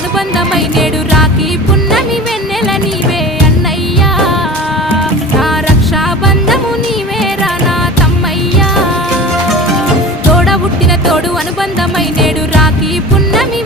అనుబంధమై నేడు రాఖీ పున్నమి వెన్నెల నీవే అన్నయ్యా నా రక్షాబంధము నీవేరా నా తమ్మయ్యా తోడ పుట్టిన తోడు అనుబంధమై నేడు రాఖీ పున్నమి